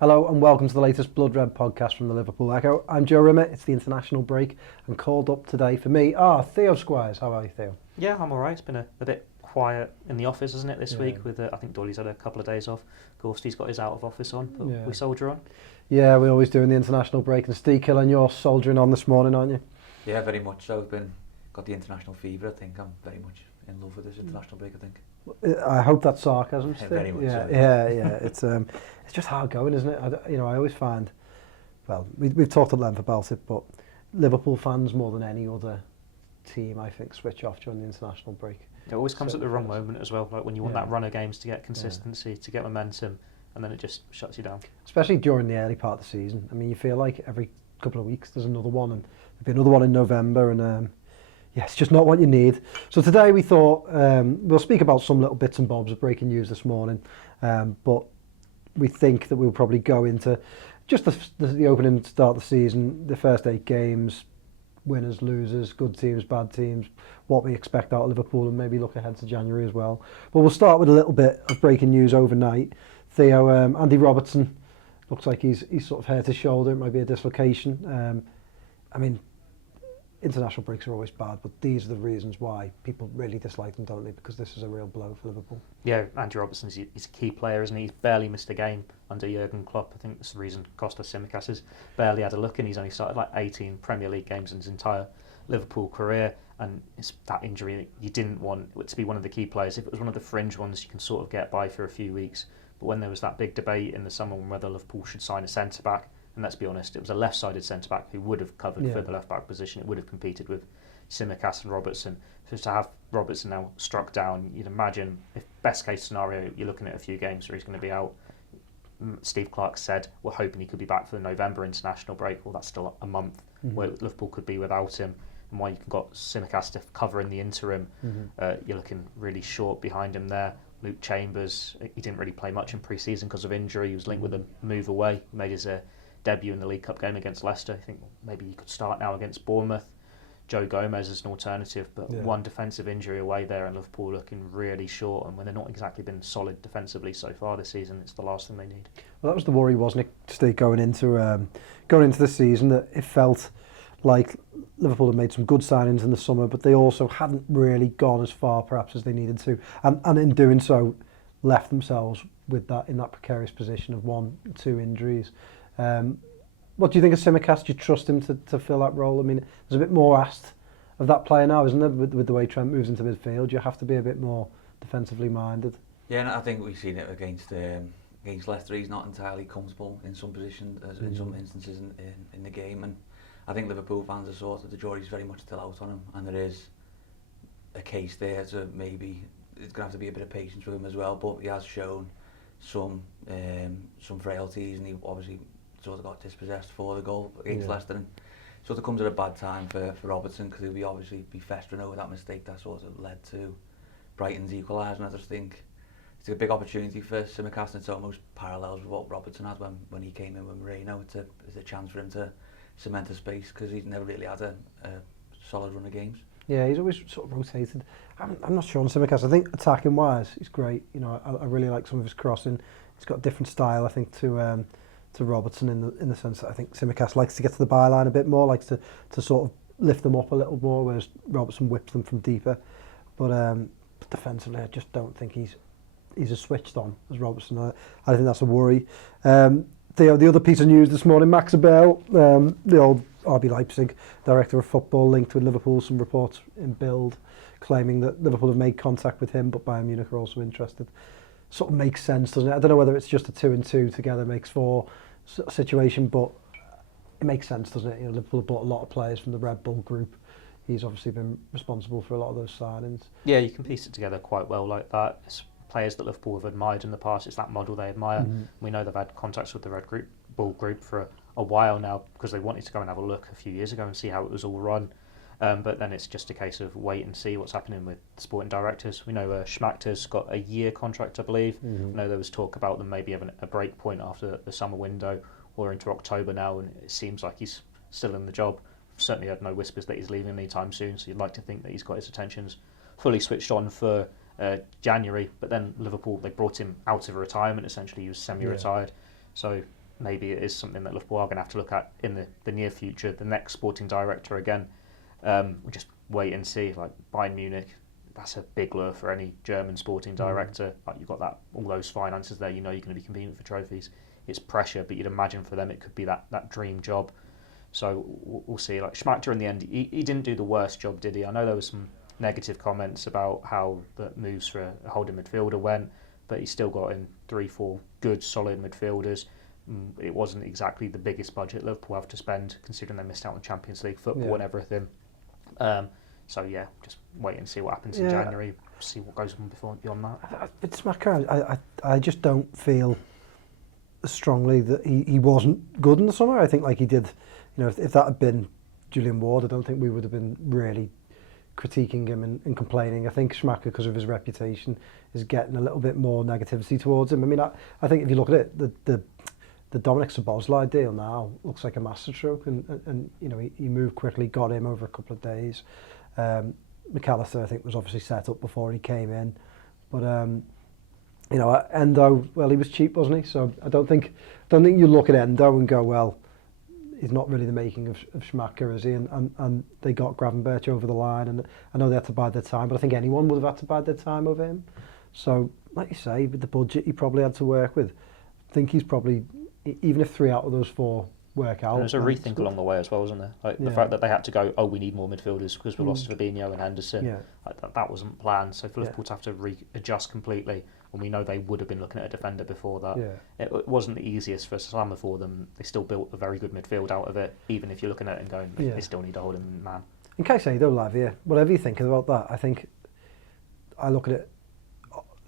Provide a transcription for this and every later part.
Hello and welcome to the latest Blood Red podcast from the Liverpool Echo. I'm Joe Rimmer, it's the international break, and called up today for me Theo Squires. How are you, Theo? Yeah, I'm alright. It's been a bit quiet in the office, isn't it, this week? With I think Dolly's had a couple of days off. Kostas got his out of office on, but we soldier on. Yeah, we always do in the international break. And Steve Killen, you're soldiering on this morning, aren't you? Yeah, very much so. I've got the international fever, I think. I'm very much in love with this international break, I think. I hope that's sarcasm, Steve. Very much so. Yeah. It's just hard going, isn't it? I always find, well, we've talked at length about it, but Liverpool fans more than any other team, I think, switch off during the international break. It always comes at the wrong moment as well, like when you want that run of games to get consistency, to get momentum, and then it just shuts you down. Especially during the early part of the season. I mean, you feel like every couple of weeks there's another one, and there'll be another one in November, and it's just not what you need. So today we thought we'll speak about some little bits and bobs of breaking news this morning, but we think that we'll probably go into just the opening start of the season, the first 8 games, winners, losers, good teams, bad teams, what we expect out of Liverpool, and maybe look ahead to January as well. But we'll start with a little bit of breaking news overnight. Theo, Andy Robertson, looks like he's sort of hurt his shoulder. It might be a dislocation. I mean, international breaks are always bad, but these are the reasons why people really dislike them, don't they? Because this is a real blow for Liverpool. Yeah, Andy Robertson, he's a key player, isn't he? He's barely missed a game under Jurgen Klopp. I think that's the reason Kostas Tsimikas has barely had a look, and he's only started like 18 Premier League games in his entire Liverpool career, and it's that injury that you didn't want it to be one of the key players. If it was one of the fringe ones, you can sort of get by for a few weeks. But when there was that big debate in the summer on whether Liverpool should sign a centre-back, and let's be honest, it was a left-sided centre-back who would have covered for the left-back position. It would have competed with Tsimikas and Robertson. So to have Robertson now struck down, you'd imagine, if best-case scenario, you're looking at a few games where he's going to be out. Steve Clarke said, we're hoping he could be back for the November international break. Well, that's still a month where Liverpool could be without him. And while you've got Tsimikas to cover in the interim, you're looking really short behind him there. Luke Chambers, he didn't really play much in pre-season because of injury. He was linked with a move away. He made his debut in the League Cup game against Leicester. I think maybe he could start now against Bournemouth. Joe Gomez is an alternative, but one defensive injury away there, and Liverpool looking really short. And when they're not exactly been solid defensively so far this season, it's the last thing they need. Well, that was the worry, wasn't it, Steve, going into the season, that it felt like Liverpool had made some good signings in the summer, but they also hadn't really gone as far perhaps as they needed to, and in doing so left themselves with that in that precarious position of 1-2 injuries. What do you think of Tsimikas? Do you trust him to fill that role? I mean, there's a bit more asked of that player now, isn't there, with the way Trent moves into midfield? You have to be a bit more defensively minded. Yeah, and I think we've seen it against Leicester. He's not entirely comfortable in some positions, in some instances in the game, and I think Liverpool fans are sort of, the jury's very much still out on him, and there is a case there to maybe, it's going to have to be a bit of patience with him as well, but he has shown some frailties, and he obviously sort of got dispossessed for the goal against Leicester, and sort of comes at a bad time for Robertson, because he'll obviously be festering over that mistake that sort of led to Brighton's equaliser, and I just think it's a big opportunity for Tsimikas, and it's almost parallels with what Robertson had when he came in with Moreno. It's a chance for him to cement a space, because he's never really had a solid run of games. Yeah, he's always sort of rotated. I'm not sure on Tsimikas. I think attacking wise, he's great. You know, I really like some of his crossing. He's got a different style, I think, to Robertson in the sense that I think Tsimikas likes to get to the byline a bit more, likes to sort of lift them up a little more, whereas Robertson whips them from deeper. But defensively, I just don't think he's as switched on as Robertson. I think that's a worry. The other piece of news this morning, Max Eberl, the old RB Leipzig director of football, linked with Liverpool. Some reports in Bild claiming that Liverpool have made contact with him, but Bayern Munich are also interested. Sort of makes sense, doesn't it? I don't know whether it's just a 2 and 2 together makes 4 situation, but it makes sense, doesn't it? You know, Liverpool have bought a lot of players from the Red Bull group. He's obviously been responsible for a lot of those signings. Yeah, you can piece it together quite well like that. It's players that Liverpool have admired in the past. It's that model they admire. We know they've had contacts with the Red Bull group for a while now, because they wanted to go and have a look a few years ago and see how it was all run. But then it's just a case of wait and see what's happening with sporting directors. We know Schmachter's got a year contract, I believe. I know there was talk about them maybe having a break point after the summer window or into October now, and it seems like he's still in the job. Certainly had no whispers that he's leaving anytime soon, so you'd like to think that he's got his attentions fully switched on for January. But then Liverpool, they brought him out of retirement, essentially he was semi-retired. So maybe it is something that Liverpool are going to have to look at in the near future. The next sporting director again, we just wait and see. Like Bayern Munich, that's a big lure for any German sporting director. Like you've got all those finances there. You know you're going to be competing for trophies. It's pressure, but you'd imagine for them it could be that dream job. So we'll see. Like Schmachter in the end, he didn't do the worst job, did he? I know there was some negative comments about how the moves for a holding midfielder went, but he still got in 3-4 good, solid midfielders. It wasn't exactly the biggest budget Liverpool have to spend, considering they missed out on Champions League football and everything. So yeah, just wait and see what happens in January. See what goes on beyond that. But Smacker, I just don't feel strongly that he wasn't good in the summer. I think like he did, you know, if that had been Julian Ward, I don't think we would have been really critiquing him and complaining. I think Smacker, because of his reputation, is getting a little bit more negativity towards him. I mean, I think if you look at it, the Dominic Szoboszlai deal now looks like a masterstroke, and you know he moved quickly, got him over a couple of days. McAllister, I think, was obviously set up before he came in, but you know, Endo, well, he was cheap, wasn't he? So I don't think you look at Endo and go, well, he's not really the making of Smacker, is he? And they got Gravenberch over the line, and I know they had to bide their time, but I think anyone would have had to bide their time over him. So, like you say, with the budget he probably had to work with, I think he's probably, even if 3 out of those 4 work out. And there's a rethink along the way as well, wasn't there? Like the fact that they had to go, we need more midfielders because we lost Fabinho and Henderson. Yeah. Like that wasn't planned. So for Liverpool to have to readjust completely, when we know they would have been looking at a defender before that, it wasn't the easiest for summer for them. They still built a very good midfield out of it, even if you're looking at it and going, they still need a holding man. In Caicedo, Lavia, whatever you think about that, I think I look at it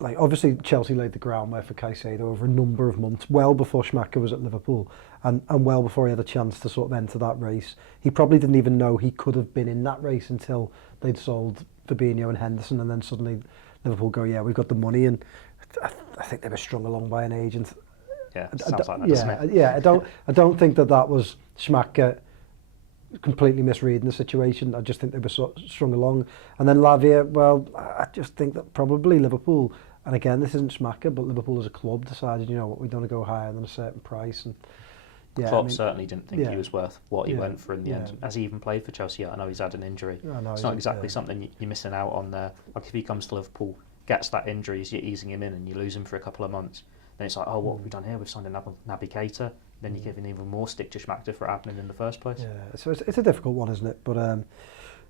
like, obviously Chelsea laid the groundwork for Caicedo over a number of months, well before Smacker was at Liverpool, and well before he had a chance to sort of enter that race. He probably didn't even know he could have been in that race until they'd sold Fabinho and Henderson, and then suddenly Liverpool go, we've got the money, and I think they were strung along by an agent. Yeah, sounds like that, doesn't it? Yeah, I don't think that was Smacker completely misreading the situation. I just think they were strung along. And then Lavia, well, I just think that probably Liverpool, and again, this isn't Smacker, but Liverpool as a club decided, you know what, we don't want to go higher than a certain price. And Klopp certainly didn't think he was worth what he went for in the end. Has he even played for Chelsea yet? I know he's had an injury. It's not exactly something you're missing out on there. Like if he comes to Liverpool, gets that injury, you're easing him in and you lose him for a couple of months, then it's like, what have we done here? We've signed a Naby Keita. Then you're giving even more stick to Smacker for it happening in the first place. Yeah, so it's a difficult one, isn't it? But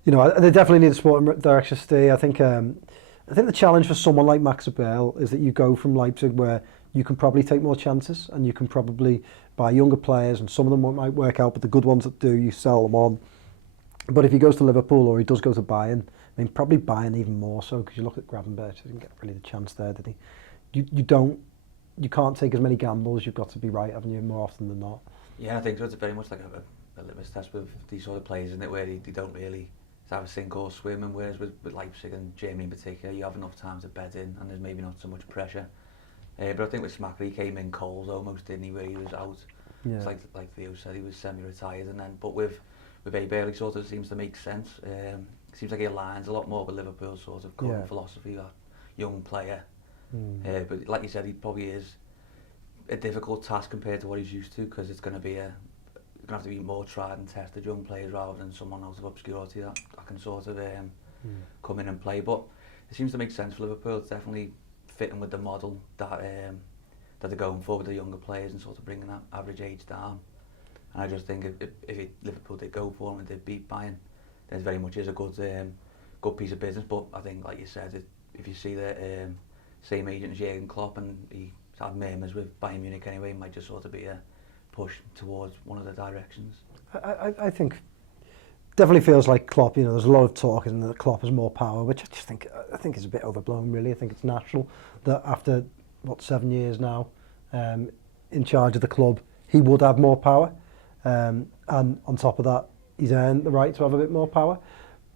you know, they definitely need a sporting direction to stay. I think the challenge for someone like Max Eberl is that you go from Leipzig, where you can probably take more chances and you can probably buy younger players, and some of them might work out, but the good ones that do, you sell them on. But if he goes to Liverpool or he does go to Bayern, I mean, probably Bayern even more so, because you look at Gravenberch, he didn't get really the chance there, did he? You can't take as many gambles. You've got to be right, haven't you, more often than not? Yeah, I think so. It's very much like a litmus test with these sort of players, isn't it, where they don't really have a sink or swim, and whereas with Leipzig and Germany in particular, you have enough time to bed in, and there's maybe not so much pressure. But I think with Smacker, he came in cold almost, didn't he, where he was out. Yeah. It's like Theo said, he was semi-retired, and then but with Eberl, he sort of seems to make sense. It seems like he aligns a lot more with Liverpool's sort of current philosophy, that young player. But like you said, he probably is a difficult task compared to what he's used to, because it's going to have to be more tried and tested young players rather than someone out of obscurity that can sort of come in and play. But it seems to make sense for Liverpool. It's definitely fitting with the model that they're going for with the younger players and sort of bringing that average age down. And I just think if Liverpool did go for him and did beat Bayern, then it very much is a good piece of business. But I think, like you said, if you see the same agent as Jurgen Klopp, and he's had murmurs with Bayern Munich anyway, it might just sort of be a push towards one of the directions. I think definitely feels like Klopp, you know, there's a lot of talk and that Klopp has more power, which I think is a bit overblown, really. I think it's natural that after 7 years now in charge of the club, he would have more power, and on top of that, he's earned the right to have a bit more power.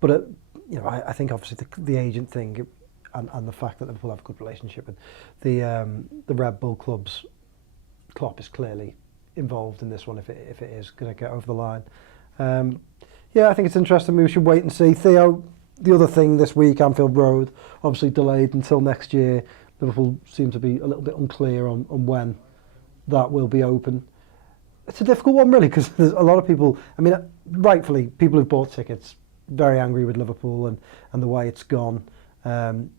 But you know, I think obviously the agent thing, and the fact that Liverpool have a good relationship with the Red Bull clubs, Klopp is clearly involved in this one if it is going to get over the line. I think it's interesting. We should wait and see. Theo, the other thing this week, Anfield Road, obviously delayed until next year. Liverpool seem to be a little bit unclear on when that will be open. It's a difficult one, really, because there's a lot of people. I mean, rightfully, people who've bought tickets very angry with Liverpool and the way it's gone, and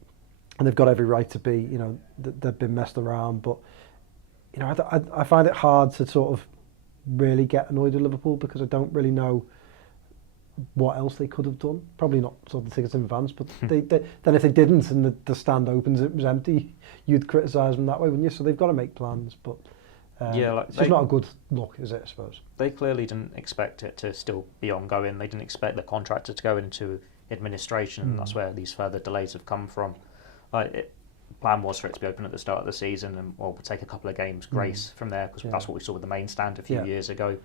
they've got every right to be. You know, they've been messed around, but you know, I find it hard to sort of really get annoyed with Liverpool because I don't really know what else they could have done. Probably not sold the tickets in advance, but then if they didn't and the stand opens, it was empty, you'd criticise them that way, wouldn't you? So they've got to make plans, but it's just not a good look, is it, I suppose? They clearly didn't expect it to still be ongoing. They didn't expect the contractor to go into administration, and that's where these further delays have come from. The plan was for it to be open at the start of the season, and we'll take a couple of games grace from there, because that's what we saw with the main stand a few years ago.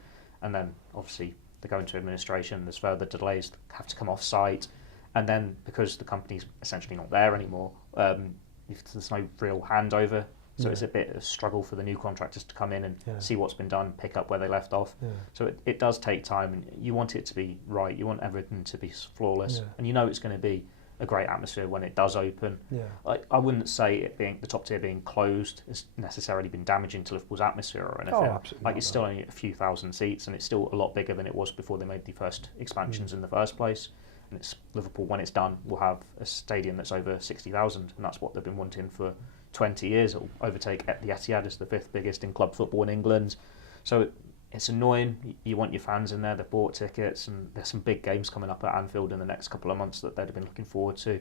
And then, obviously, they go into administration, there's further delays, have to come off site, and then because the company's essentially not there anymore, there's no real handover, so it's a bit of a struggle for the new contractors to come in and see what's been done, pick up where they left off. So it does take time, and you want it to be right, you want everything to be flawless, and you know it's going to be a great atmosphere when it does open. I wouldn't say it being the top tier being closed has necessarily been damaging to Liverpool's atmosphere or anything. Like it's still only a few thousand seats, and it's still a lot bigger than it was before they made the first expansions in the first place. And it's Liverpool, when it's done, will have a stadium that's over 60,000, and that's what they've been wanting for 20 years. It'll overtake the Etihad as the 5th biggest in club football in England. So it's annoying. You want your fans in there. They've bought tickets, and there's some big games coming up at Anfield in the next couple of months that they'd have been looking forward to.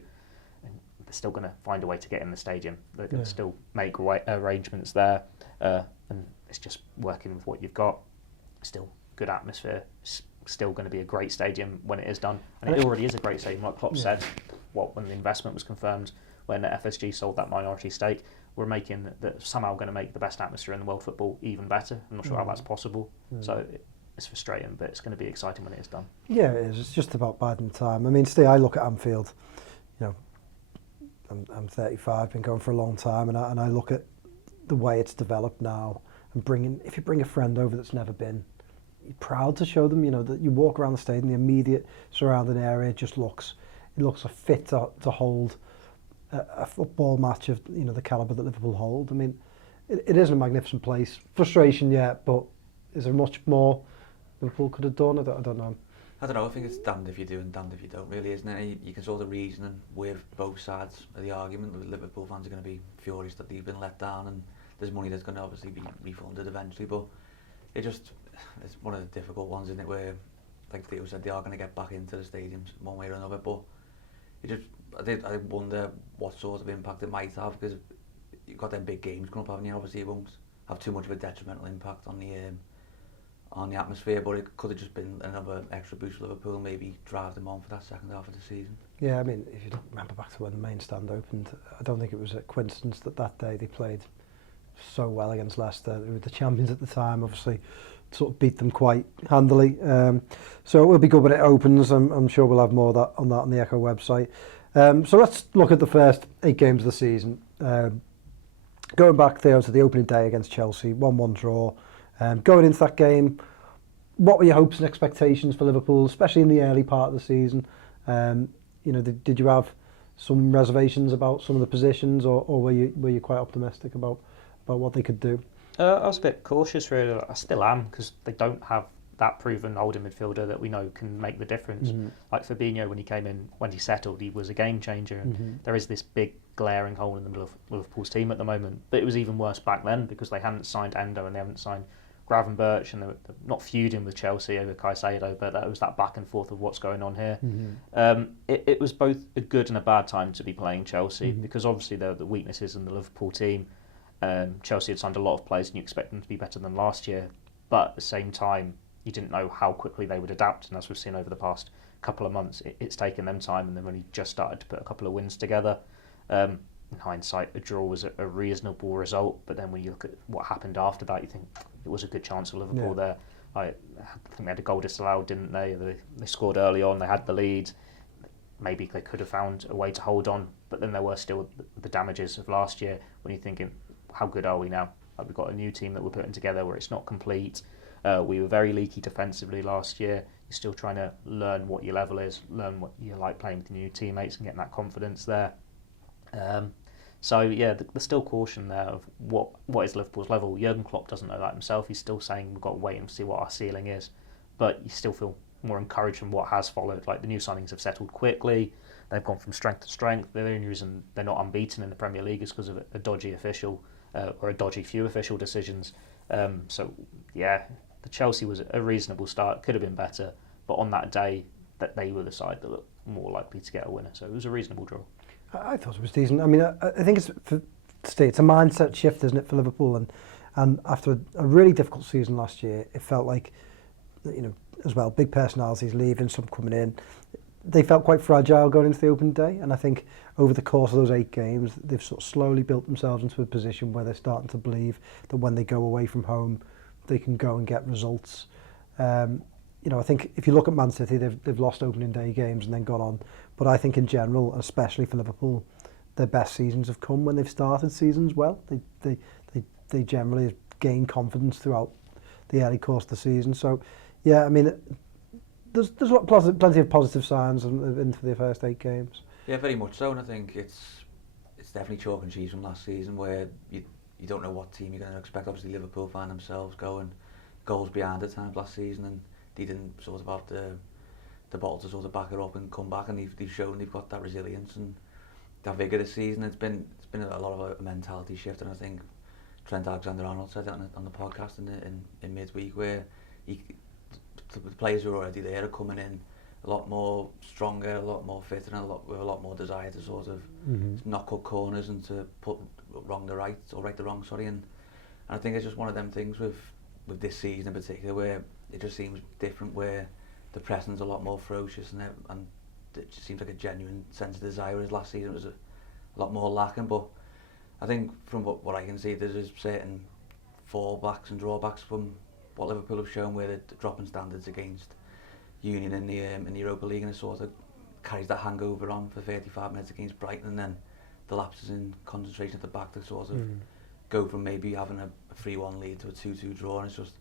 And they're still going to find a way to get in the stadium. They're going to still make arrangements there, and it's just working with what you've got. Still good atmosphere. It's still going to be a great stadium when it is done, and it already is a great stadium. Like Klopp said, when the investment was confirmed, when the FSG sold that minority stake, we're making that somehow going to make the best atmosphere in the world football even better. I'm not sure how that's possible. So it's frustrating, but it's going to be exciting when it is done. Yeah, it is. It's just about biding time. I mean, Steve, I look at Anfield, you know, I'm 35, been going for a long time, and I look at the way it's developed now, and if you bring a friend over that's never been, you're proud to show them, you know, that you walk around the stadium, the immediate surrounding area just looks a fit to hold a football match of, you know, the calibre that Liverpool hold. I mean, it is a magnificent place. Frustration, but is there much more Liverpool could have done? I don't know. I don't know. I think it's damned if you do and damned if you don't, really, isn't it? You can sort of reasoning with both sides of the argument. Liverpool fans are going to be furious that they've been let down, and there's money that's going to obviously be refunded eventually. But it's one of the difficult ones, isn't it? Where, like Theo said, they are going to get back into the stadiums one way or another. But I wonder what sort of impact it might have, because you've got them big games coming up, haven't you? Obviously, it won't have too much of a detrimental impact on the atmosphere, but it could have just been another extra boost for Liverpool, maybe drive them on for that second half of the season. Yeah, I mean, if you remember back to when the main stand opened, I don't think it was a coincidence that day they played so well against Leicester. They were the champions at the time, obviously, sort of beat them quite handily. So it will be good when it opens. I'm sure we'll have more of that on the Echo website. So let's look at the first 8 games of the season. Going back, Theo, to the opening day against Chelsea, 1-1 draw. Going into that game, what were your hopes and expectations for Liverpool, especially in the early part of the season? You know, did you have some reservations about some of the positions, or were you quite optimistic about what they could do? I was a bit cautious, really. I still am, because they don't have that proven holding midfielder that we know can make the difference. Like Fabinho, when he came in, when he settled, he was a game changer. And there is this big glaring hole in the middle of Liverpool's team at the moment. But it was even worse back then, because they hadn't signed Endo and they haven't signed Gravenberch, and they're not feuding with Chelsea over Caicedo, but that was that back and forth of what's going on here. It was both a good and a bad time to be playing Chelsea, because obviously there are the weaknesses in the Liverpool team. Chelsea had signed a lot of players and you expect them to be better than last year, but at the same time you didn't know how quickly they would adapt, and as we've seen over the past couple of months, it's taken them time, and they've only just started to put a couple of wins together. In hindsight, a draw was a reasonable result, but then when you look at what happened after that, you think it was a good chance for Liverpool there. I think they had a goal disallowed, didn't they? They scored early on, they had the lead. Maybe they could have found a way to hold on, but then there were still the damages of last year when you're thinking, how good are we now? Like, we've got a new team that we're putting together where it's not complete. We were very leaky defensively last year. You're still trying to learn what your level is, learn what you like playing with your new teammates and getting that confidence there. So yeah, there's still caution there of what is Liverpool's level. Jurgen Klopp doesn't know that himself. He's still saying we've got to wait and see what our ceiling is. But you still feel more encouraged from what has followed. Like the new signings have settled quickly. They've gone from strength to strength. The only reason they're not unbeaten in the Premier League is because of a dodgy official or a dodgy few official decisions. So yeah, the Chelsea was a reasonable start. Could have been better, but on that day, that they were the side that looked more likely to get a winner. So it was a reasonable draw. I thought it was decent. I mean, I think it's a mindset shift, isn't it, for Liverpool? And after a really difficult season last year, it felt like, as well, big personalities leaving, some coming in. They felt quite fragile going into the opening day, and I think over the course of those 8 games, they've sort of slowly built themselves into a position where they're starting to believe that when they go away from home, they can go and get results. I think if you look at Man City, they've lost opening day games and then gone on. But I think in general, especially for Liverpool, their best seasons have come when they've started seasons well. They generally gain confidence throughout the early course of the season. So, yeah, I mean, there's plenty of positive signs into the first 8 games. Yeah, very much so, and I think it's definitely chalk and cheese from last season where you don't know what team you're going to expect. Obviously, Liverpool found themselves going goals behind at times last season, and they didn't sort of have the bottle to sort of back it up and come back, and they've shown they've got that resilience and that vigour this season. It's been a lot of a mentality shift, and I think Trent Alexander-Arnold said it on the podcast in midweek where the players who are already there are coming in a lot more stronger, a lot more fit, and with a lot more desire to sort of not cut corners and to put right the wrong. And I think it's just one of them things with this season in particular where it just seems different, where the pressing's a lot more ferocious and it just seems like a genuine sense of desire. Whereas last season it was a lot more lacking. But I think from what I can see, there's certain fallbacks and drawbacks from what Liverpool have shown, where they're dropping standards against Union in the Europa League, and it sort of carries that hangover on for 35 minutes against Brighton, and then the lapses in concentration at the back to sort of go from maybe having a 3-1 lead to a 2-2 draw. And it's just,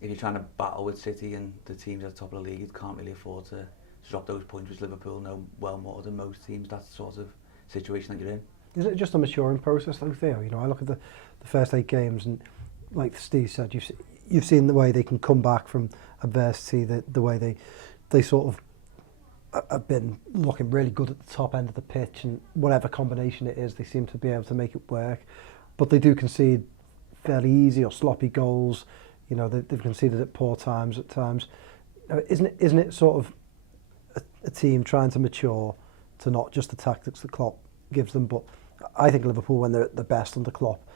if you're trying to battle with City and the teams at the top of the league, you can't really afford to drop those points, which Liverpool know well more than most teams. That's the sort of situation that you're in. Is it just a maturing process though, Theo? I look at the first 8 games, and like Steve said, you've seen the way they can come back from adversity, the way they sort of have been looking really good at the top end of the pitch, and whatever combination it is, they seem to be able to make it work. But they do concede fairly easy or sloppy goals. They've conceded at poor times at times. Isn't it sort of a team trying to mature to not just the tactics that Klopp gives them, but I think Liverpool, when they're at the best under Klopp,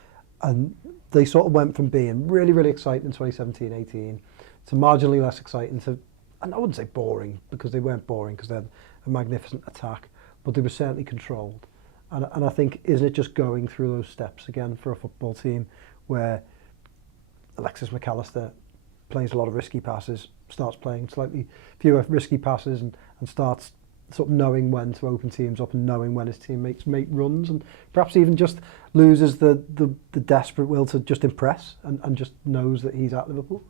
and they sort of went from being really, really exciting in 2017-18 to marginally less exciting to, and I wouldn't say boring, because they weren't boring because they had a magnificent attack, but they were certainly controlled. And I think, isn't it just going through those steps again for a football team where Alexis McAllister plays a lot of risky passes, starts playing slightly fewer risky passes, and starts sort of knowing when to open teams up and knowing when his teammates make runs, and perhaps even just loses the desperate will to just impress and just knows that he's at Liverpool?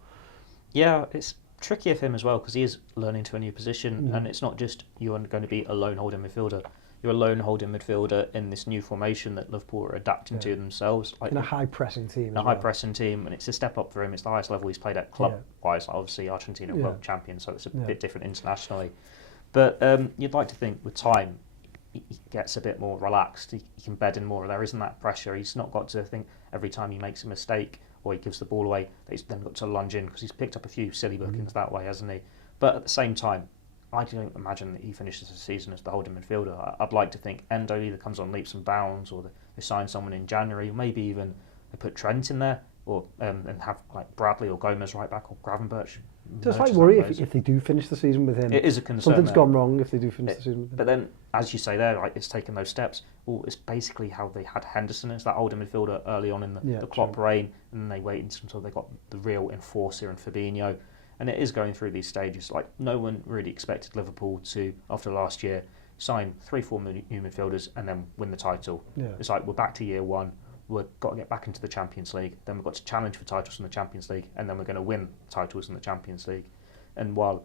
Yeah, it's tricky of him as well because he is learning to a new position, and it's not just you're going to be a lone holding midfielder. You're a lone holding midfielder in this new formation that Liverpool are adapting to themselves. Like, in a high-pressing team. In a high-pressing team, and it's a step up for him. It's the highest level he's played at club-wise. Obviously, Argentina world champion, so it's a bit different internationally. But you'd like to think with time he gets a bit more relaxed. He can bed in more. There isn't that pressure. He's not got to think every time he makes a mistake or he gives the ball away that he's then got to lunge in, because he's picked up a few silly bookings that way, hasn't he? But at the same time, I don't imagine that he finishes the season as the holding midfielder. I'd like to think Endo either comes on leaps and bounds, or they sign someone in January, or maybe even they put Trent in there, or and have like Bradley or Gomez right back, or Gravenberch. Just like worry if they do finish the season with him. It is a concern. Something's gone wrong if they do finish the season with him. But then, as you say there, it's taken those steps. Well, it's basically how they had Henderson as that holding midfielder early on in the Klopp reign, and then they waited until they got the real enforcer in Fabinho. And it is going through these stages. Like, no one really expected Liverpool to, after last year, sign 3-4 new midfielders and then win the title. Yeah. It's like, we're back to year one. We've got to get back into the Champions League. Then we've got to challenge for titles in the Champions League. And then we're going to win titles in the Champions League. And while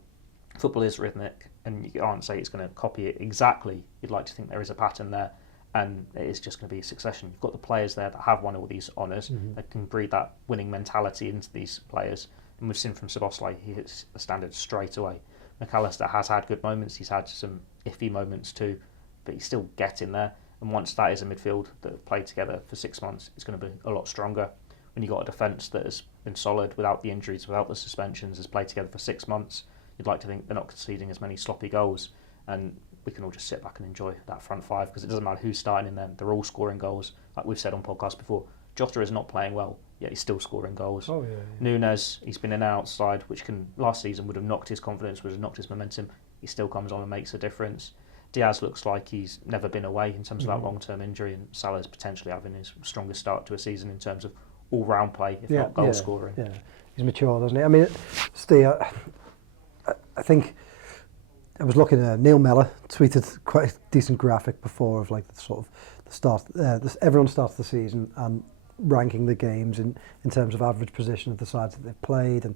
football is rhythmic and you can't say it's going to copy it exactly, you'd like to think there is a pattern there. and it is just going to be a succession. You've got the players there that have won all these honours, that can breed that winning mentality into these players. And we've seen from Szoboszlai, he hits the standard straight away. McAllister has had good moments, he's had some iffy moments too, but he's still getting there. And once that is a midfield that have played together for 6 months, it's going to be a lot stronger. When you've got a defence that has been solid without the injuries, without the suspensions, has played together for 6 months, you'd like to think they're not conceding as many sloppy goals. And we can all just sit back and enjoy that front five, because it doesn't matter who's starting in them, they're all scoring goals. Like we've said on podcasts before, Jota is not playing well, yet he's still scoring goals. Oh, yeah. Nunes, he's been in and outside, which can last season would have knocked his confidence, would have knocked his momentum. He still comes on and makes a difference. Diaz looks like he's never been away in terms of that long-term injury, and Salah's potentially having his strongest start to a season in terms of all-round play, if not goal scoring. Yeah, he's mature, doesn't he? I mean, Steve, I think I was looking at Neil Mellor tweeted quite a decent graphic before of like the sort of the start. Everyone starts the season and ranking the games in terms of average position of the sides that they've played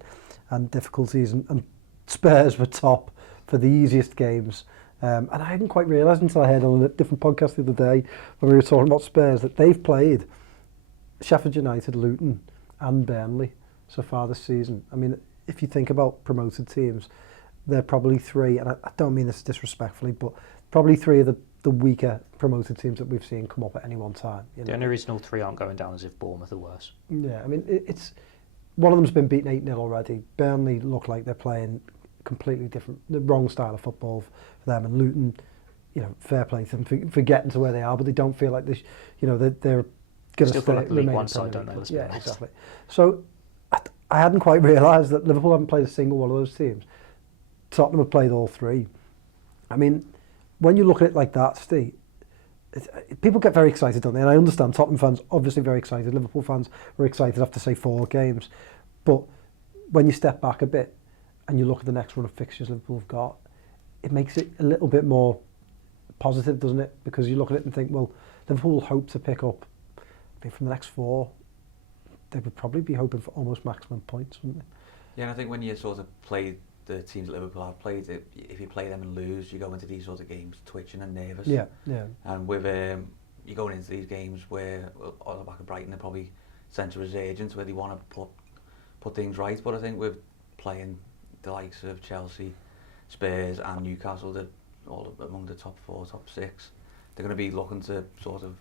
and difficulties, and Spurs were top for the easiest games. And I hadn't quite realised until I heard on a different podcast the other day when we were talking about Spurs that they've played Sheffield United, Luton and Burnley so far this season. I mean, if you think about promoted teams, they're probably three, and I don't mean this disrespectfully, but probably three of the weaker promoted teams that we've seen come up at any one time. You know? The only reason all three aren't going down is if Bournemouth are worse. Yeah, I mean, it's one of them's been beaten 8-0 already. Burnley look like they're playing completely different, the wrong style of football for them, and Luton, you know, fair play to them for getting to where they are, but they don't feel like they're going to feel like the League One side, don't they? Yeah, exactly. So I hadn't quite realised that Liverpool haven't played a single one of those teams. Tottenham have played all three. I mean, when you look at it like that, Steve, people get very excited, don't they? And I understand Tottenham fans obviously very excited. Liverpool fans were excited after, say, 4 games. But when you step back a bit and you look at the next run of fixtures Liverpool have got, it makes it a little bit more positive, doesn't it? Because you look at it and think, well, Liverpool will hope to pick up, I think, from the next 4, they would probably be hoping for almost maximum points, wouldn't they? Yeah, and I think when you sort of play the teams that Liverpool have played, if you play them and lose, you go into these sort of games twitching and nervous. Yeah, yeah. And with you going into these games where, on the back of Brighton, they're probably centre as agents where they want to put things right. But I think with playing the likes of Chelsea, Spurs and Newcastle, they're all among the top 4, top 6. They're going to be looking to sort of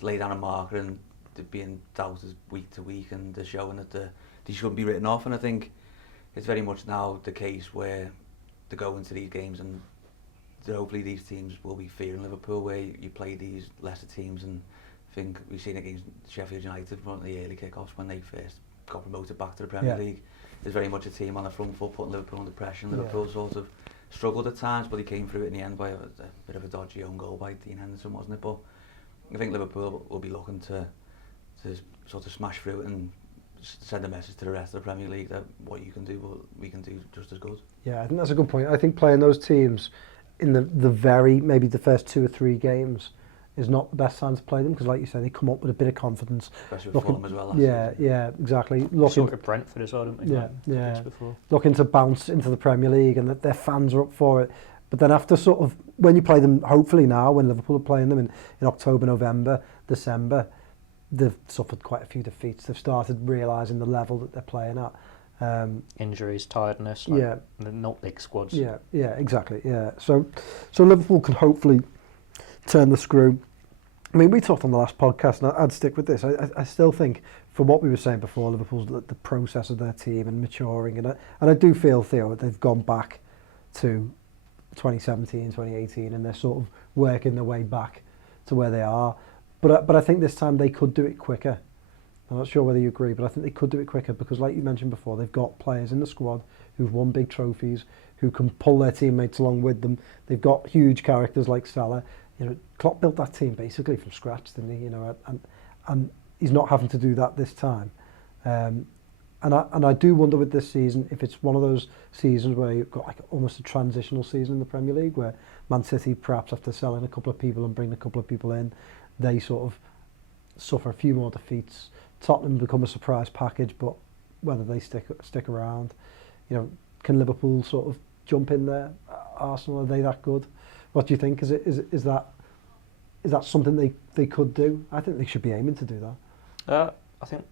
lay down a marker, and they're being doubted week to week, and they're showing that they shouldn't be written off. And I think it's very much now the case where they go into these games and hopefully these teams will be fearing Liverpool, where you play these lesser teams. And I think we've seen it against Sheffield United from the early kickoffs when they first got promoted back to the Premier League. There's very much a team on the front foot putting Liverpool under pressure, and Liverpool sort of struggled at times, but he came through it in the end by a bit of a dodgy own goal by Dean Henderson, wasn't it? But I think Liverpool will be looking to sort of smash through it and send a message to the rest of the Premier League that what you can do, well, we can do just as good. Yeah, I think that's a good point. I think playing those teams in the maybe the first 2 or 3 games is not the best time to play them, because like you said, they come up with a bit of confidence. Especially with Fulham as well. Yeah, exactly. Saw it at Brentford as well, didn't we? Yeah. Looking to bounce into the Premier League, and that their fans are up for it. But then after sort of, when you play them, hopefully now, when Liverpool are playing them in October, November, December, they've suffered quite a few defeats. They've started realising the level that they're playing at. Injuries, tiredness, they're not big squads. Yeah, exactly. Yeah, so Liverpool can hopefully turn the screw. I mean, we talked on the last podcast, and I'd stick with this. I still think, from what we were saying before, Liverpool's the process of their team and maturing, and I do feel, Theo, that they've gone back to 2017, 2018, and they're sort of working their way back to where they are. But I think this time they could do it quicker. I'm not sure whether you agree, but I think they could do it quicker because, like you mentioned before, they've got players in the squad who've won big trophies, who can pull their teammates along with them. They've got huge characters like Salah. You know, Klopp built that team basically from scratch, didn't he? You know, and he's not having to do that this time. And I do wonder with this season if it's one of those seasons where you've got like almost a transitional season in the Premier League, where Man City perhaps after selling a couple of people and bringing a couple of people in, they sort of suffer a few more defeats. Tottenham become a surprise package, but whether they stick around, you know, can Liverpool sort of jump in there? Arsenal, are they that good? What do you think? Is is that something they could do? I think they should be aiming to do that. I think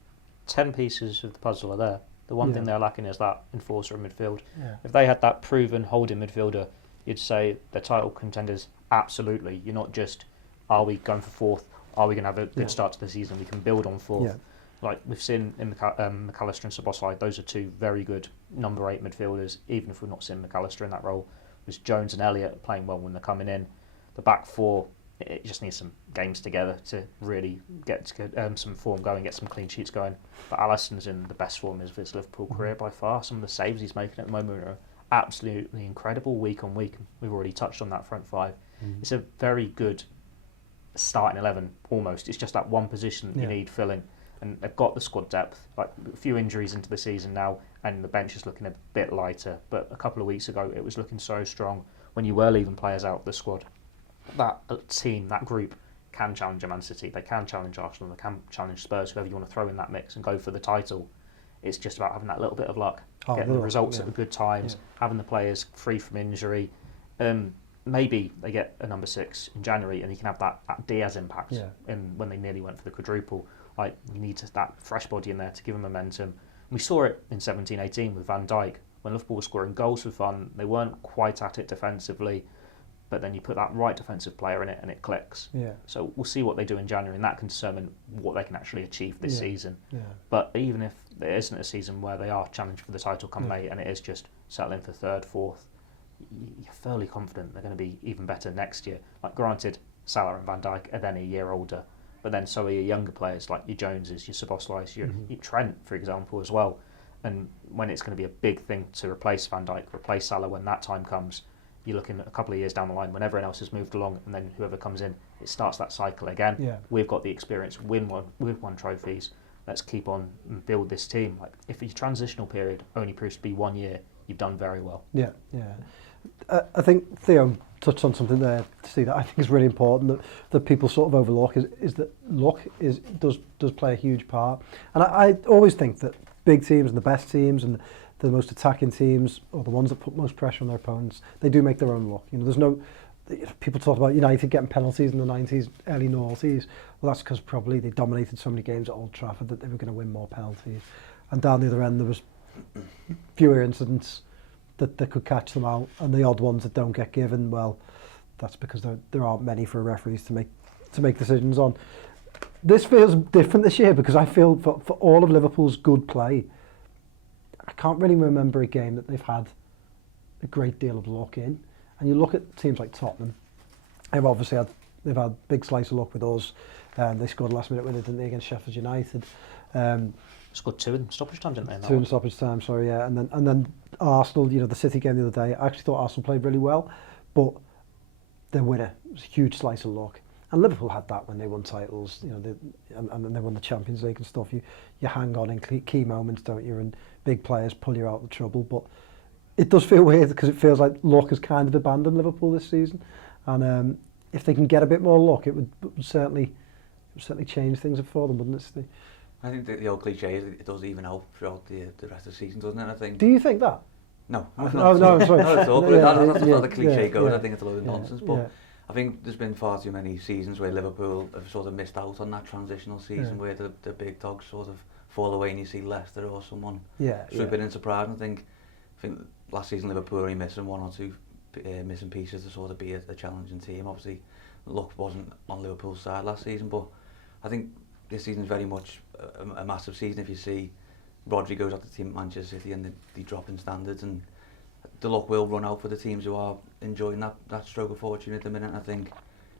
10 pieces of the puzzle are there. The one thing they're lacking is that enforcer in midfield. Yeah. If they had that proven holding midfielder, you'd say they're title contenders. Absolutely. You're not just, are we going for fourth? Are we going to have a good start to the season? We can build on fourth. Yeah. Like we've seen in McAllister and Szoboszlai, those are two very good number 8 midfielders. Even if we're not seeing McAllister in that role, there's Jones and Elliott playing well when they're coming in. The back four, it just needs some games together to really get some form going, get some clean sheets going. But Alisson's in the best form of his Liverpool career by far. Some of the saves he's making at the moment are absolutely incredible week on week. We've already touched on that front five. It's a very good starting 11 almost. It's just that one position that you need filling. And they've got the squad depth, like a few injuries into the season now, and the bench is looking a bit lighter. But a couple of weeks ago, it was looking so strong when you were leaving players out of the squad. That team, that group, can challenge a Man City. They can challenge Arsenal. They can challenge Spurs, whoever you want to throw in that mix and go for the title. It's just about having that little bit of luck, getting the results at the good times, having the players free from injury. Maybe they get a number 6 in January and you can have that Diaz impact when they nearly went for the quadruple. Like, you need that fresh body in there to give them momentum. We saw it in 17-18 with Van Dijk. When Liverpool were scoring goals for fun, they weren't quite at it defensively, but then you put that right defensive player in it and it clicks. Yeah. So we'll see what they do in January, and that can determine what they can actually achieve this season. Yeah. But even if there isn't a season where they are challenged for the title come May and it is just settling for 3rd, 4th, you're fairly confident they're going to be even better next year. Like, granted, Salah and Van Dijk are then a year older, but then so are your younger players like your Joneses, your Szoboszlais, your Trent, for example, as well. And when it's going to be a big thing to replace Van Dijk, replace Salah when that time comes, you're looking at a couple of years down the line when everyone else has moved along, and then whoever comes in, it starts that cycle again. Yeah. We've got the experience, we've won trophies. Let's keep on and build this team. Like, if your transitional period only proves to be 1 year, you've done very well. Yeah, yeah. I think Theo touched on something there, Steve, that I think is really important that people sort of overlook is that luck does play a huge part. And I always think that big teams and the best teams and the most attacking teams, or the ones that put most pressure on their opponents, they do make their own luck. You know, there's no... People talk about United getting penalties in the 90s, early noughties. Well, that's because probably they dominated so many games at Old Trafford that they were going to win more penalties. And down the other end, there was fewer incidents that could catch them out, and the odd ones that don't get given, well, that's because there aren't many for referees to make decisions on. This feels different this year because I feel for all of Liverpool's good play, I can't really remember a game that they've had a great deal of luck in. And you look at teams like Tottenham, they've had big slice of luck with us. They scored last minute winner, didn't they, against Sheffield United? Scored 2 in stoppage time, didn't they? 2 in stoppage time, sorry, yeah. And then Arsenal, the City game the other day, I actually thought Arsenal played really well, but their winner was a huge slice of luck. And Liverpool had that when they won titles, and then they won the Champions League and stuff. You hang on in key moments, don't you? And big players pull you out of trouble. But it does feel weird because it feels like luck has kind of abandoned Liverpool this season. And if they can get a bit more luck, it would certainly change things for them, wouldn't it, Steve? I think the old cliche is it does even out throughout the rest of the season, doesn't it? I think. Do you think that? No, no, I'm sorry. Not at all. But that's not the cliche goes. Yeah, I think it's a load of nonsense. But I think there's been far too many seasons where Liverpool have sort of missed out on that transitional season where the big dogs sort of fall away and you see Leicester or someone swooping in surprise. I think last season Liverpool were only missing 1 or 2 missing pieces to sort of be a challenging team. Obviously, luck wasn't on Liverpool's side last season, but I think this season is very much a massive season. If you see Rodri goes out to the team at Manchester City and they drop in standards, and the luck will run out for the teams who are enjoying that stroke of fortune at the minute. I think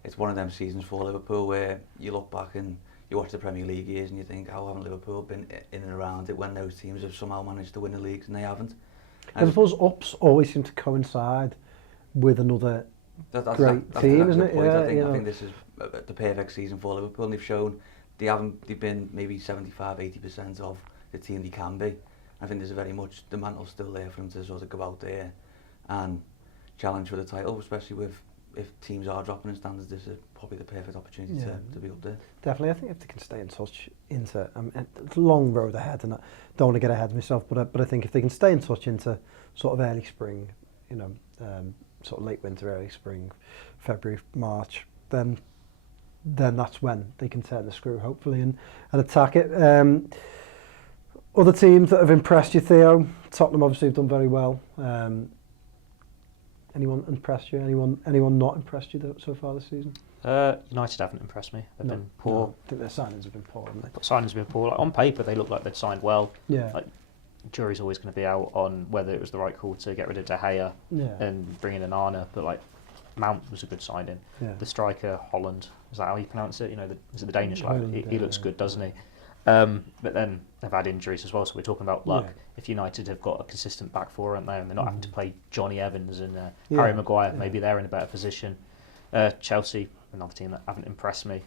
it's one of them seasons for Liverpool where you look back and you watch the Premier League years and you think, how haven't Liverpool been in and around it when those teams have somehow managed to win the leagues and they haven't? Liverpool's ups always seem to coincide with another great team, isn't it? Yeah, I think this is the perfect season for Liverpool, and they've shown they've been maybe 75-80% of the team they can be. I think there's very much the mantle's still there for them to sort of go out there and challenge for the title, especially if teams are dropping in standards. This is probably the perfect opportunity to be up there. Definitely, I think if they can stay in touch into it's a long road ahead, and I don't want to get ahead of myself, but I think if they can stay in touch into sort of early spring, sort of late winter, early spring, February, March, then then that's when they can turn the screw, hopefully, and attack it. Other teams that have impressed you, Theo? Tottenham obviously have done very well. Anyone impressed you? Anyone not impressed you so far this season? United haven't impressed me. They've been poor. I think their signings have been poor, haven't they? Signings have been poor. Like, on paper, they look like they'd signed well. Yeah. Like, jury's always going to be out on whether it was the right call to get rid of De Gea and bring in Onana, but like Mount was a good signing. Yeah. The striker Holland, is that how you pronounce it? You know, is it the Danish lad? Holland, He looks good, doesn't he? But then they've had injuries as well, so we're talking about luck. Yeah. If United have got a consistent back four, aren't they, and they're not having to play Johnny Evans and Harry Maguire, maybe they're in a better position. Chelsea, another team that haven't impressed me.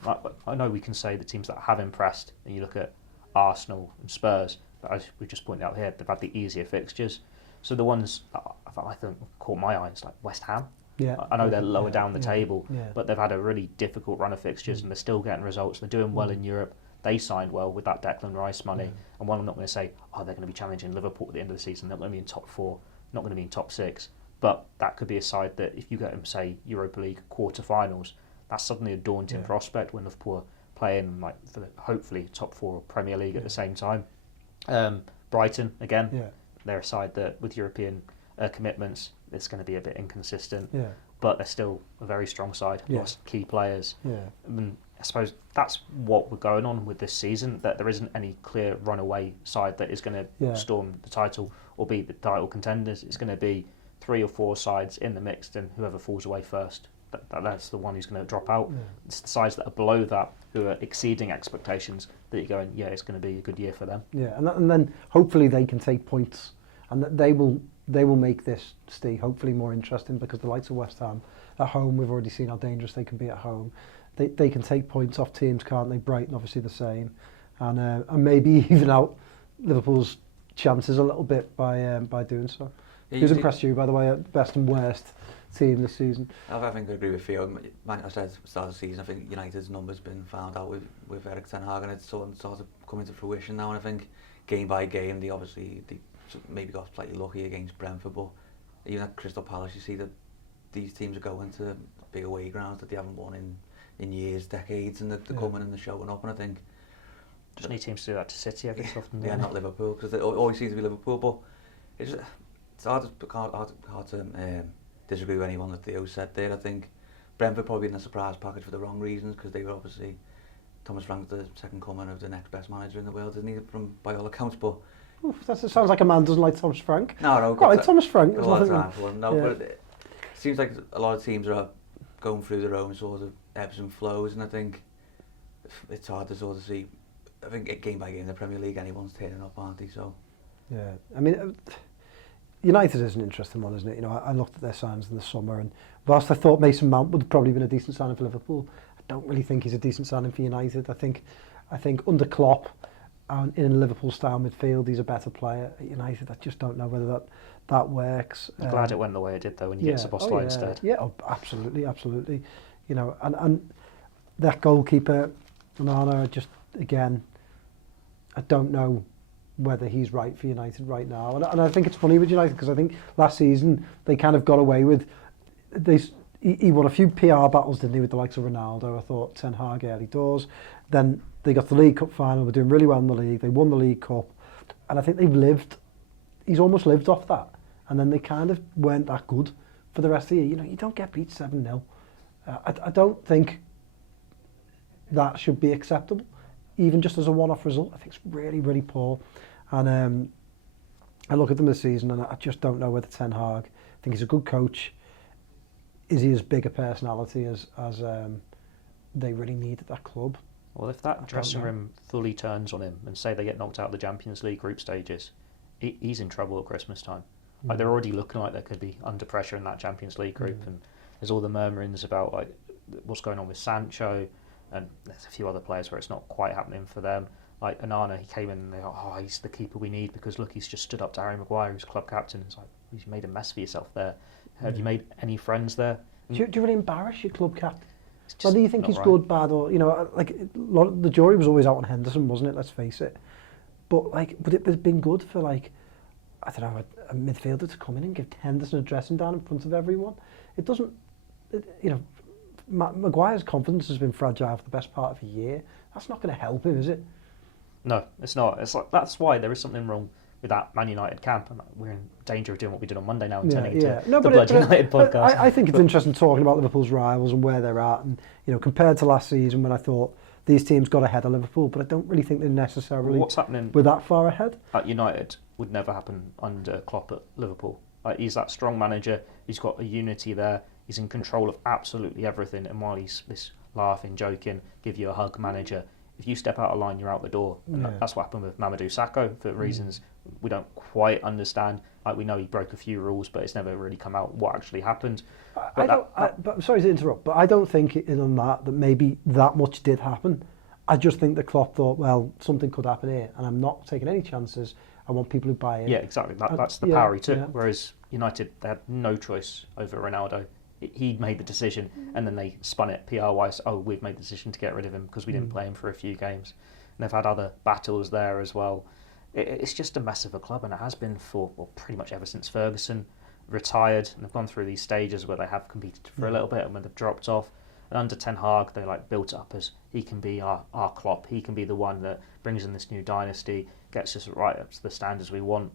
I know we can say the teams that have impressed, and you look at Arsenal and Spurs, but as we just pointed out here, they've had the easier fixtures. So the ones that I think caught my eye is like West Ham. Yeah. I know they're lower down the table, yeah. but they've had a really difficult run of fixtures and they're still getting results. They're doing well in Europe. They signed well with that Declan Rice money. And while I'm not going to say, they're going to be challenging Liverpool at the end of the season, they're going to be in top 4, not going to be in top 6. But that could be a side that if you get them, say, Europa League quarter-finals, that's suddenly a daunting prospect when Liverpool are playing like for hopefully top 4 Premier League at the same time. Brighton, again, they're a side that with European commitments, it's going to be a bit inconsistent. Yeah. But they're still a very strong side, lost key players. Yeah. I suppose that's what we're going on with this season, that there isn't any clear runaway side that is going to storm the title or be the title contenders. It's going to be 3 or 4 sides in the mix, and whoever falls away first, that's the one who's going to drop out. Yeah. It's the sides that are below that, who are exceeding expectations, that you're going, it's going to be a good year for them. Yeah, and then hopefully they can take points, and they will make this stay hopefully more interesting, because the likes of West Ham at home, we've already seen how dangerous they can be at home. They can take points off teams, can't they? Brighton obviously the same, and maybe even out Liverpool's chances a little bit by doing so. Who's impressed you, by the way, at best and worst team this season? I think I agree with Theo. I said at the start of the season, I think United's numbers been found out with Erik ten Hag, and it's sort of coming to fruition now. And I think game by game, they maybe got slightly lucky against Brentford, but even at Crystal Palace, you see that these teams are going to big away grounds that they haven't won in years, decades, and they're coming and they're showing up. And I think just need teams to do that to City every so often. Not Liverpool, because it always seems to be Liverpool. But it's hard to disagree with anyone that Theo said there. I think Brentford probably in a surprise package for the wrong reasons, because they were obviously Thomas Frank's the second coming of the next best manager in the world, isn't he? By all accounts, but. That sounds like a man doesn't like Thomas Frank. No. Quite like Thomas Frank. A lot of time for him. No, but it seems like a lot of teams are going through their own sort of ebbs and flows, and I think it's hard to sort of see. I think game by game in the Premier League, anyone's turning up, aren't they? So. Yeah, I mean, United is an interesting one, isn't it? You know, I looked at their signings in the summer, and whilst I thought Mason Mount would have probably been a decent signing for Liverpool, I don't really think he's a decent signing for United. I think under Klopp, in a Liverpool-style midfield, he's a better player. At United, I just don't know whether that works. I'm glad it went the way it did, though, when you get Szoboszlai instead. Yeah, absolutely. You know, and that goalkeeper, Onana, just again, I don't know whether he's right for United right now. And I think it's funny with United, because I think last season they kind of got away with... He won a few PR battles, didn't he, with the likes of Ronaldo. I thought Ten Hag early doors. Then they got the League Cup final, were doing really well in the league. They won the League Cup. And I think he's almost lived off that. And then they kind of weren't that good for the rest of the year. You know, you don't get beat 7-0. I don't think that should be acceptable, even just as a one-off result. I think it's really, really poor. And I look at them this season, and I just don't know whether Ten Hag, I think he's a good coach. Is he as big a personality as they really need at that club? Well, if that dressing room fully turns on him, and say they get knocked out of the Champions League group stages, he's in trouble at Christmas time. Like, they're already looking like they could be under pressure in that Champions League group, and there's all the murmurings about like what's going on with Sancho, and there's a few other players where it's not quite happening for them. Like Onana, he came in and they go, he's the keeper we need, because look, he's just stood up to Harry Maguire, who's club captain. It's like, you've made a mess for yourself there. Have you made any friends there? Do you really embarrass your club captain? Whether you think he's good, bad, or, you know, like, the jury was always out on Henderson, wasn't it? Let's face it. But like, would it have been good for, like, I don't know, a midfielder to come in and give Henderson a dressing down in front of everyone? It doesn't, you know, Maguire's confidence has been fragile for the best part of a year. That's not going to help him, is it? No, it's not. It's like that's why there is something wrong with that Man United camp, and we're in danger of doing what we did on Monday now and turning into the Blood United podcast. I think it's interesting talking about Liverpool's rivals and where they're at, and compared to last season when I thought these teams got ahead of Liverpool, but I don't really think they're necessarily what's happening were that far ahead. At United would never happen under Klopp at Liverpool. He's that strong manager. He's got a unity there. He's in control of absolutely everything. And while he's this laughing, joking, give you a hug manager, if you step out of line, you're out the door. And that's what happened with Mamadou Sakho for reasons we don't quite understand. Like, we know he broke a few rules, but it's never really come out what actually happened. But I'm sorry to interrupt, but I don't think in that maybe that much did happen. I just think that Klopp thought, well, something could happen here, and I'm not taking any chances. I want people who buy in. Yeah, exactly. That's the power he took. Whereas United, they had no choice over Ronaldo. He made the decision, and then they spun it PR-wise. Oh, we've made the decision to get rid of him because we didn't play him for a few games. And they've had other battles there as well. It's just a mess of a club, and it has been for pretty much ever since Ferguson retired. And they've gone through these stages where they have competed for a little bit, and when they've dropped off. And under Ten Hag, they built it up as he can be our Klopp. He can be the one that brings in this new dynasty, gets us right up to the standards we want.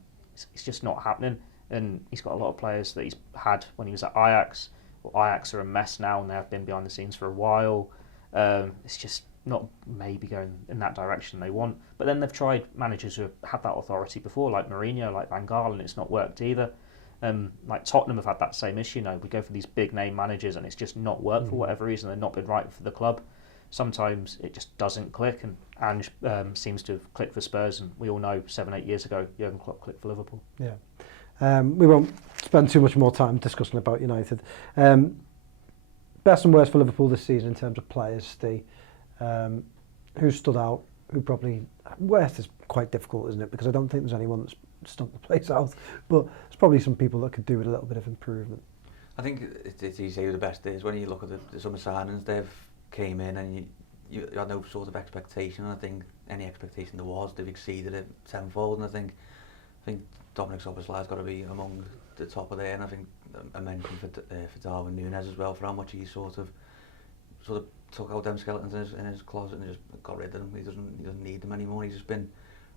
It's just not happening. And he's got a lot of players that he's had when he was at Ajax. Well, Ajax are a mess now, and they have been behind the scenes for a while. It's just not maybe going in that direction they want. But then they've tried managers who have had that authority before, like Mourinho, like Van Gaal, and it's not worked either. Like Tottenham have had that same issue. We go for these big name managers, and it's just not worked for whatever reason. They've not been right for the club. Sometimes it just doesn't click, and Ange seems to have clicked for Spurs, and we all know 7-8 years ago Jurgen Klopp clicked for Liverpool. Yeah. We won't spend too much more time discussing about United. Best and worst for Liverpool this season in terms of players, Steve. Who stood out? Who probably... Worst is quite difficult, isn't it? Because I don't think there's anyone that's stumped the place out. But there's probably some people that could do with a little bit of improvement. I think it's easy to say who the best is. When you look at the summer signings, they've came in and you had no sort of expectation. I think any expectation there was, they've exceeded it tenfold. And I think Dominic Szoboszlai's got to be among the top of there. And I think I mentioned for Darwin Núñez as well, for how much he sort of took out them skeletons in his closet and just got rid of them. He doesn't need them anymore. He's just been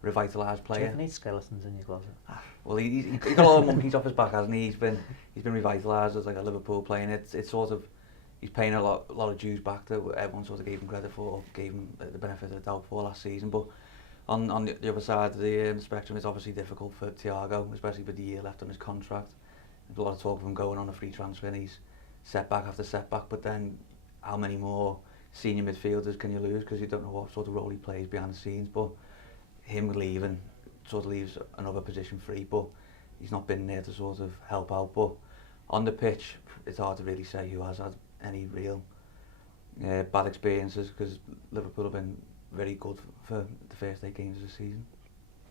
a revitalised player. Do you ever need skeletons in your closet? Well, he's got a lot of monkeys off his back, hasn't he? He's been revitalised as like a Liverpool player. And it's sort of, he's paying a lot of dues back that everyone sort of gave him credit for, or gave him the benefit of the doubt for last season. But on the other side of the spectrum, it's obviously difficult for Thiago, especially with the year left on his contract. There's a lot of talk of him going on a free transfer, and he's setback after setback. But then, how many more senior midfielders can you lose? Because you don't know what sort of role he plays behind the scenes. But him leaving sort of leaves another position free. But he's not been there to sort of help out. But on the pitch, it's hard to really say who has had any real bad experiences, because Liverpool have been very good for the first 8 games of the season.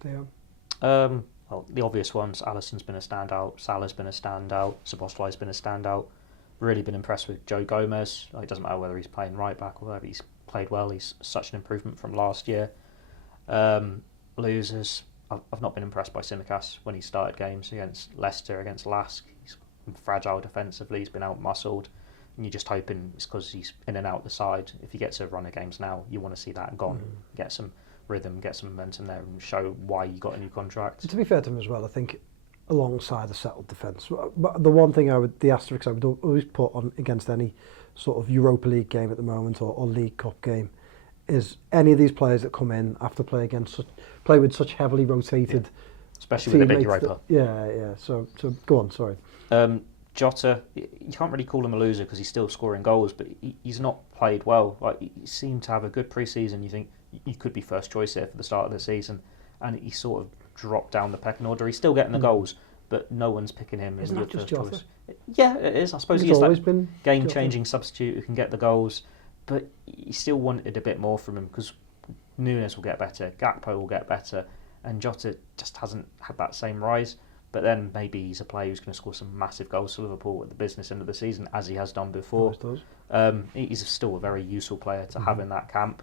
Theo? Well, the obvious ones, Alisson's been a standout, Salah's been a standout, Szoboszlai's been a standout. Really been impressed with Joe Gomez. It doesn't matter whether he's playing right back or whether he's played well. He's such an improvement from last year. Losers, I've not been impressed by Tsimikas when he started games against Leicester, against Lask. He's been fragile defensively, he's been out-muscled. And you're just hoping it's because he's in and out the side. If he gets a run of games now, you want to see that gone. Get some rhythm, get some momentum there, and show why you got a new contract. To be fair to him as well, I think alongside a settled defence, but the one thing the asterisk I would always put on against any sort of Europa League game at the moment, or League Cup game, is any of these players that come in after play with such heavily rotated, especially with a big Europa. So go on, sorry. Jota, you can't really call him a loser because he's still scoring goals, but he's not played well. Like, he seemed to have a good pre-season. You think you could be first choice here for the start of the season, and he sort of dropped down the pecking order. He's still getting the goals, but no one's picking him as the first choice. Yeah, it is. I suppose he's that game-changing substitute who can get the goals, but you still wanted a bit more from him, because Núñez will get better, Gakpo will get better, and Jota just hasn't had that same rise. But then maybe he's a player who's going to score some massive goals for Liverpool at the business end of the season, as he has done before. He's still a very useful player to have in that camp.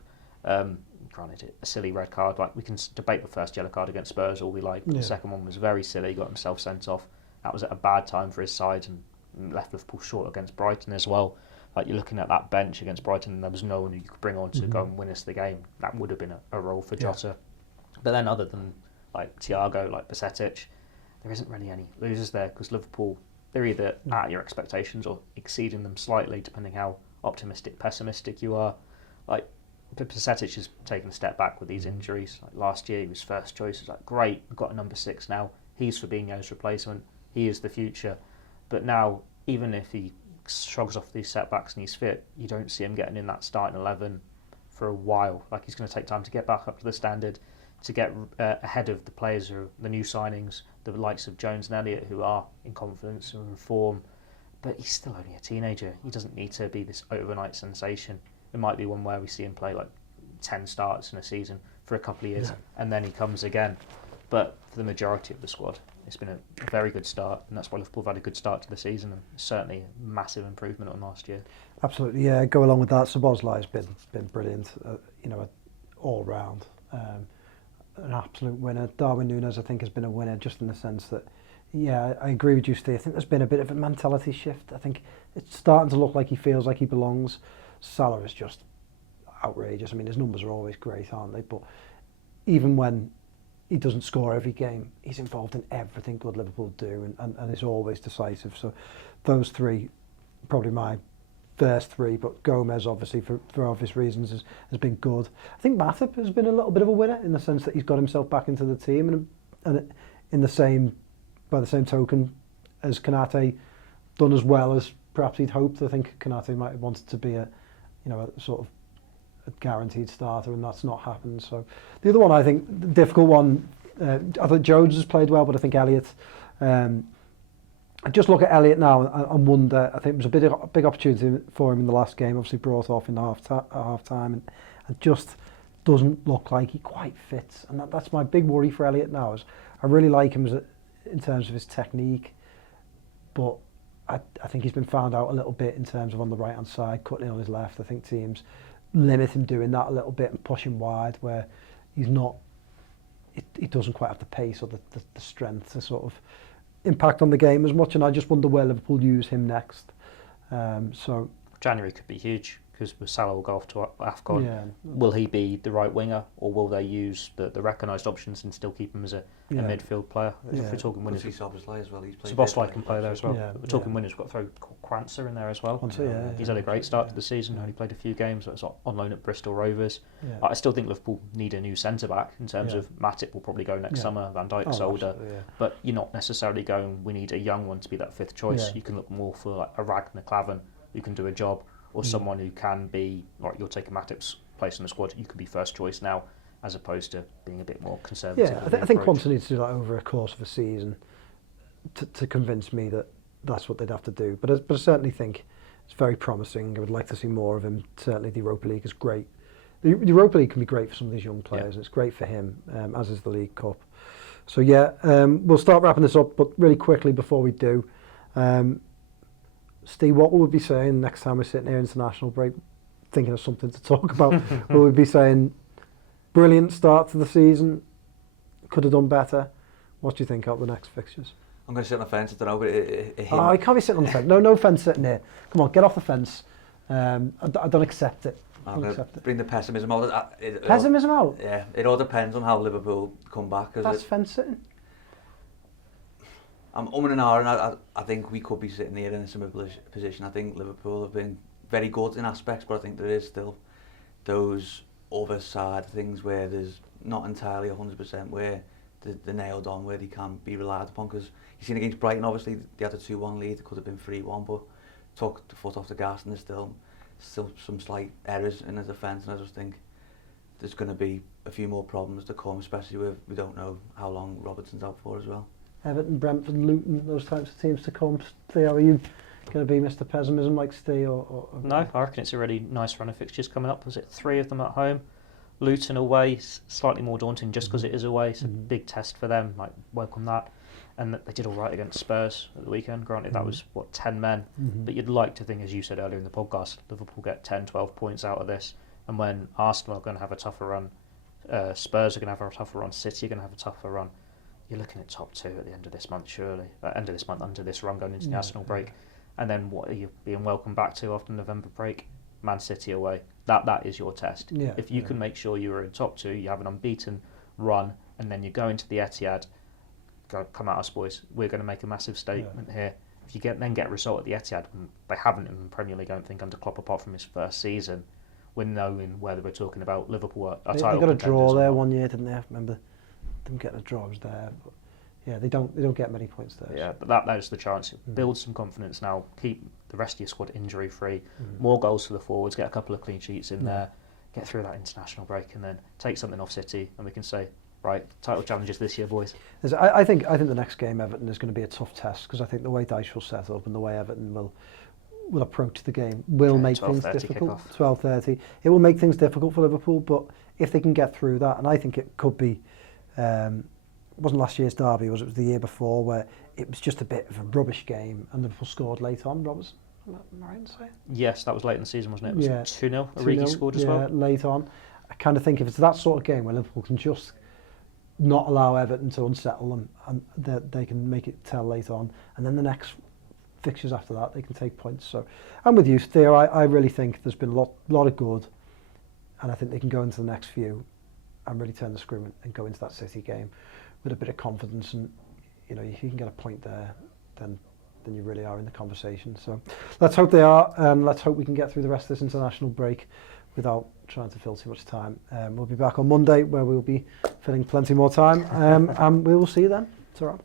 Granted, a silly red card. Like, we can debate the first yellow card against Spurs all we like, but the second one was very silly. He got himself sent off. That was at a bad time for his side and left Liverpool short against Brighton as well. Like, you're looking at that bench against Brighton, and there was no one who you could bring on to go and win us the game. That would have been a role for Jota. But then, other than like Thiago, like Bajcetic, there isn't really any losers there, because Liverpool, they're either at your expectations or exceeding them slightly, depending how optimistic, pessimistic you are. Like, Bajcetic has taken a step back with these injuries. Like, last year, he was first choice. It's like, great, we've got a number 6 now. He's Fabinho's replacement. He is the future. But now, even if he shrugs off these setbacks and he's fit, you don't see him getting in that starting 11 for a while. Like, he's going to take time to get back up to the standard, to get ahead of the players who are the new signings, the likes of Jones and Elliott, who are in confidence and in form. But he's still only a teenager. He doesn't need to be this overnight sensation. It might be one where we see him play like 10 starts in a season for a couple of years, and then he comes again. But for the majority of the squad, it's been a very good start, and that's why Liverpool have had a good start to the season, and certainly a massive improvement on last year. Absolutely, yeah. Go along with that. Szoboszlai's been brilliant, all round. An absolute winner. Darwin Núñez, I think, has been a winner, just in the sense that, I agree with you, Steve. I think there's been a bit of a mentality shift. I think it's starting to look like he feels like he belongs. Salah is just outrageous. I mean, his numbers are always great, aren't they? But even when he doesn't score every game, he's involved in everything good Liverpool do, and is always decisive. So those three, probably my first three, but Gomez, obviously, for obvious reasons, has been good. I think Matip has been a little bit of a winner, in the sense that he's got himself back into the team, and by the same token as Konate, done as well as perhaps he'd hoped. I think Konate might have wanted to be a sort of a guaranteed starter, and that's not happened. So the other one, I think, the difficult one, I thought Jones has played well, but I think Elliott, I just look at Elliott now and wonder. I think it was a big opportunity for him in the last game, obviously brought off in half time, and it just doesn't look like he quite fits. And that's my big worry for Elliott now. Is I really like him in terms of his technique, but I think he's been found out a little bit in terms of on the right hand side, cutting on his left. I think teams limit him doing that a little bit and push him wide, where he's not. He doesn't quite have the pace or the strength to sort of impact on the game as much, and I just wonder where Liverpool use him next. So January could be huge, because Salah will go off to AFCON. Yeah. Will he be the right winger, or will they use the recognised options and still keep him as a midfield player? If we're talking winners, Szoboszlai as well. Szoboszlai can play there as well. Yeah. We're talking winners. We've got to throw Kwanzaa in there as well. He's had a great start to the season. Only played a few games. So it's on loan at Bristol Rovers. Yeah. I still think Liverpool need a new centre back, in terms of Matip will probably go next summer. Van Dijk's older, but you're not necessarily going, we need a young one to be that fifth choice. Yeah. You can look more for like a Ragnar Klavan who can do a job, or someone who can be, like, you're taking Matip's place in the squad, you could be first choice now, as opposed to being a bit more conservative. Yeah, I think Kwanzaa needs to do that over a course of a season to convince me that that's what they'd have to do. But I certainly think it's very promising. I would like to see more of him. Certainly the Europa League is great. The Europa League can be great for some of these young players, and it's great for him, as is the League Cup. So we'll start wrapping this up, but really quickly before we do, Steve, what will we be saying next time we're sitting here international break, thinking of something to talk about? Will we be saying, brilliant start to the season, could have done better? What do you think of the next fixtures? I'm going to sit on the fence, I don't know, but I can't be sitting on the fence. No fence sitting here. Come on, get off the fence. I don't accept it. I'm going to bring the pessimism out. Pessimism out? Yeah, it all depends on how Liverpool come back. That's fence sitting. I'm and ahhing, and I think we could be sitting here in a similar position. I think Liverpool have been very good in aspects, but I think there is still those other side things where there's not entirely 100% where they're nailed on, where they can be relied upon. Because you've seen against Brighton, obviously they had a 2-1 lead, it could have been 3-1, but took the foot off the gas, and there's still some slight errors in the defence, and I just think there's going to be a few more problems to come, especially with we don't know how long Robertson's out for as well. Everton, Brentford, Luton, those types of teams to come. Theo, are you going to be Mr. Pessimism like Steve? Or No, I reckon it's a really nice run of fixtures coming up. Was it 3 of them at home? Luton away, slightly more daunting just because it is away. It's a big test for them, like, welcome that. And they did all right against Spurs at the weekend. Granted, that was, 10 men. But you'd like to think, as you said earlier in the podcast, Liverpool get 10, 12 points out of this. And when Arsenal are going to have a tougher run, Spurs are going to have a tougher run, City are going to have a tougher run, you're looking at top 2 at the end of this month, surely. Under this run going into the Arsenal break. And then what are you being welcomed back to after November break? Man City away. That is your test. Yeah, if you can make sure you are in top 2, you have an unbeaten run, and then you go into the Etihad, come at us, boys. We're going to make a massive statement here. If you then get a result at the Etihad, and they haven't in the Premier League, I don't think, under Klopp, apart from his first season, we're knowing whether we're talking about Liverpool or They got a draw there one year, didn't they? I remember them getting a draw. I was there. But yeah, they don't get many points there. Yeah, but that is the chance. Build some confidence now. Keep the rest of your squad injury free. More goals for the forwards. Get a couple of clean sheets in there. Get through that international break, and then take something off City, and we can say, right, title challenges this year, boys. I think the next game, Everton, is going to be a tough test, because I think the way Dyche will set up and the way Everton will approach the game will make things difficult. 12:30. It will make things difficult for Liverpool, but if they can get through that, and I think it could be. It wasn't last year's derby, it was the year before, where it was just a bit of a rubbish game and Liverpool scored late on. Robertson, am I right in saying? Yes, that was late in the season, wasn't it? It was 2-0. Origi scored as well. Late on. I kind of think if it's that sort of game where Liverpool can just not allow Everton to unsettle them, and they can make it tell late on, and then the next fixtures after that they can take points. So I'm with you, Theo. I really think there's been a lot of good, and I think they can go into the next few and really turn the screw and go into that City game with a bit of confidence. And you know, if you can get a point there, then you really are in the conversation. So let's hope they are, and let's hope we can get through the rest of this international break without trying to fill too much time. We'll be back on Monday, where we'll be filling plenty more time, and we will see you then. Ta-ra.